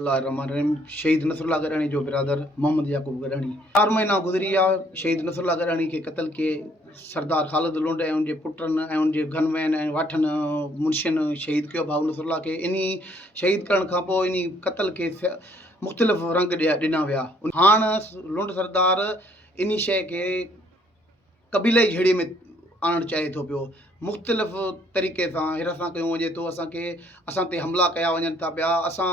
रहमान शहीद नसरुल्लाह गरानी जो बिरादर मोहम्मद याकूब गरानी 4 महीना गुज़री आहे शहीद नसरुल्लाह गरानी के क़त्ल के सरदार ख़ालिद लुंड ऐं उनजे पुटनि ऐं उनजे गनमैन ऐं वाठनि मुंशियनि शहीद कयो भाउ नसरुल्लाह के। इन्ही शहीद करण खां पोइ इन्ही क़त्ल के मुख़्तलिफ़ रंग ॾिना विया। हाणे लुंड सरदार इन्ही शइ के क़बीले जी झेड़ी में आणणु चाहे थो पियो। मुख़्तलिफ़ तरीक़े सां हिरासत कयूं वञे थो, असां ते हमला कया वञनि था पिया। असां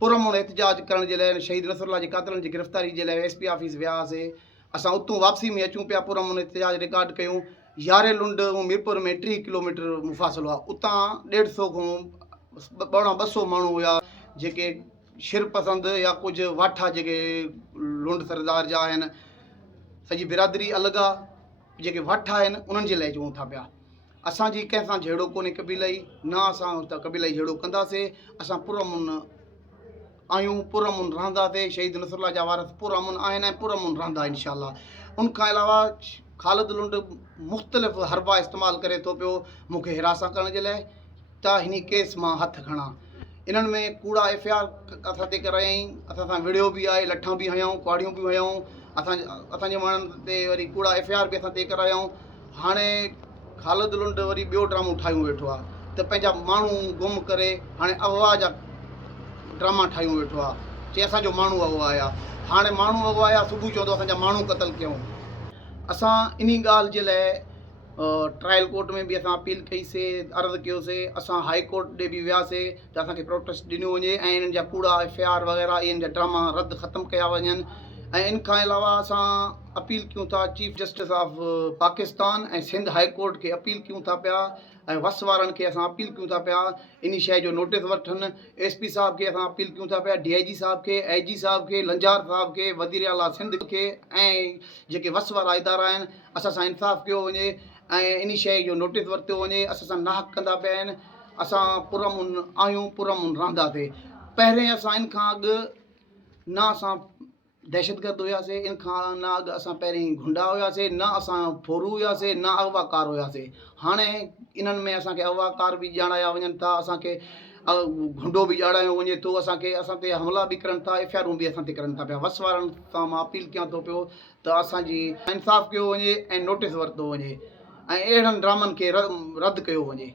पुरअमन एहतजाज करण जे लाइ शहीद नसरुल्लाह जे कातिलनि जी गिरफ़्तारी जे लाइ SP ऑफिस वियासीं। असां उतां वापसी में अचूं पिया, पुरअमन एहतजाज रिकॉर्ड कयूं। यारे लुंड ऐं मीरपुर में 3 किलोमीटर मुफ़ासिलो आहे। उतां 150 खां 200 माण्हू हुआ जेके शिरपसंद या कुझु वाठा जेके लुंड सरदार जा आहिनि। सॼी बिरादरी अलॻि आहे, जेके वाठा आहिनि उन्हनि जे लाइ चऊं था पिया। असांजी कंहिंसां झेड़ो कोन्हे क़बीलाई, न असां त क़बीलाई झेड़ो कंदासीं। असां पुरअमन आहियूं, पुरअमन रहंदासीं। शहीद नसरुल्लाह जा वारस पुरअमन आहिनि ऐं पुरअमन रहंदा इंशाअल्लाह। उन खां अलावा ख़ालिद लुंड मुख़्तलिफ़ हरबा इस्तेमालु करे थो पियो मूंखे हिरासत करण जे लाइ त हिन केस मां हथु खणा। इन्हनि में कूड़ा FIR असां ते करायईं। असां सां विड़ियो बि आहे, लठा बि हयूं, कुआड़ियूं बि हयूं। असांजे माण्हुनि ते वरी कूड़ा FIR बि असां ते करायूं। हाणे ख़ालिद लुंड वरी ॿियो ड्रामो ठाहियूं वेठो आहे त पंहिंजा माण्हू गुम करे हाणे अगवा जा ड्रामा ठाहियूं वेठो आहे। चए असांजो माण्हू अगवाया, हाणे माण्हू अगवाया, सुबुह चवंदो असांजा माण्हू क़तल कयूं। असां इन ॻाल्हि जे लाइ ट्रायल कोर्ट में बि असां अपील कईसीं, अर्ज़ु कयोसीं। असां हाई कोर्ट ॾे बि वियासीं त असांखे प्रोटेस्ट ॾिनो वञे ऐं इन्हनि जा कूड़ा FIR वग़ैरह इन्हनि जा ड्रामा रद्द ख़तमु कया वञनि। ऐं इन खां अलावा असां अपील कयूं था चीफ जस्टिस ऑफ पाकिस्तान ऐं सिंध हाई कोर्ट खे अपील कयूं था पिया ऐं वस वारनि खे असां अपील कयूं था पिया इन शइ जो नोटिस वठनि। SP साहब खे असां अपील कयूं था पिया, DIG साहब खे, IG साहब खे, लंजार साहब खे, वज़ीर आला सिंध खे ऐं जेके वस वारा इदारा आहिनि असां सां इंसाफ़ कयो वञे ऐं इन शइ जो नोटिस वरितो वञे। असां सां नाहक कंदा पिया आहिनि। असां पुरअमन आहियूं, पुरअमन रहंदासीं। पहिरें असां इन खां अॻु न असां दहशतगर्द हुआसीं, इन खां न अॻु असां पहिरीं गुंडा हुआसीं, न असां फोरू हुआसीं, न अगवाकार हुआसीं। हाणे इन्हनि में असांखे अगवाकार बि ॼाणाया वञनि था, असांखे गुंडो बि ॼाणायो वञे थो, असां ते हमला बि करनि था, FIR बि असां ते करनि था पिया। वस वारनि सां मां अपील कयां थो पियो त असांजी इंसाफ़ कयो वञे ऐं नोटिस वरितो वञे ऐं अहिड़नि ड्रामनि खे रद्द कयो वञे।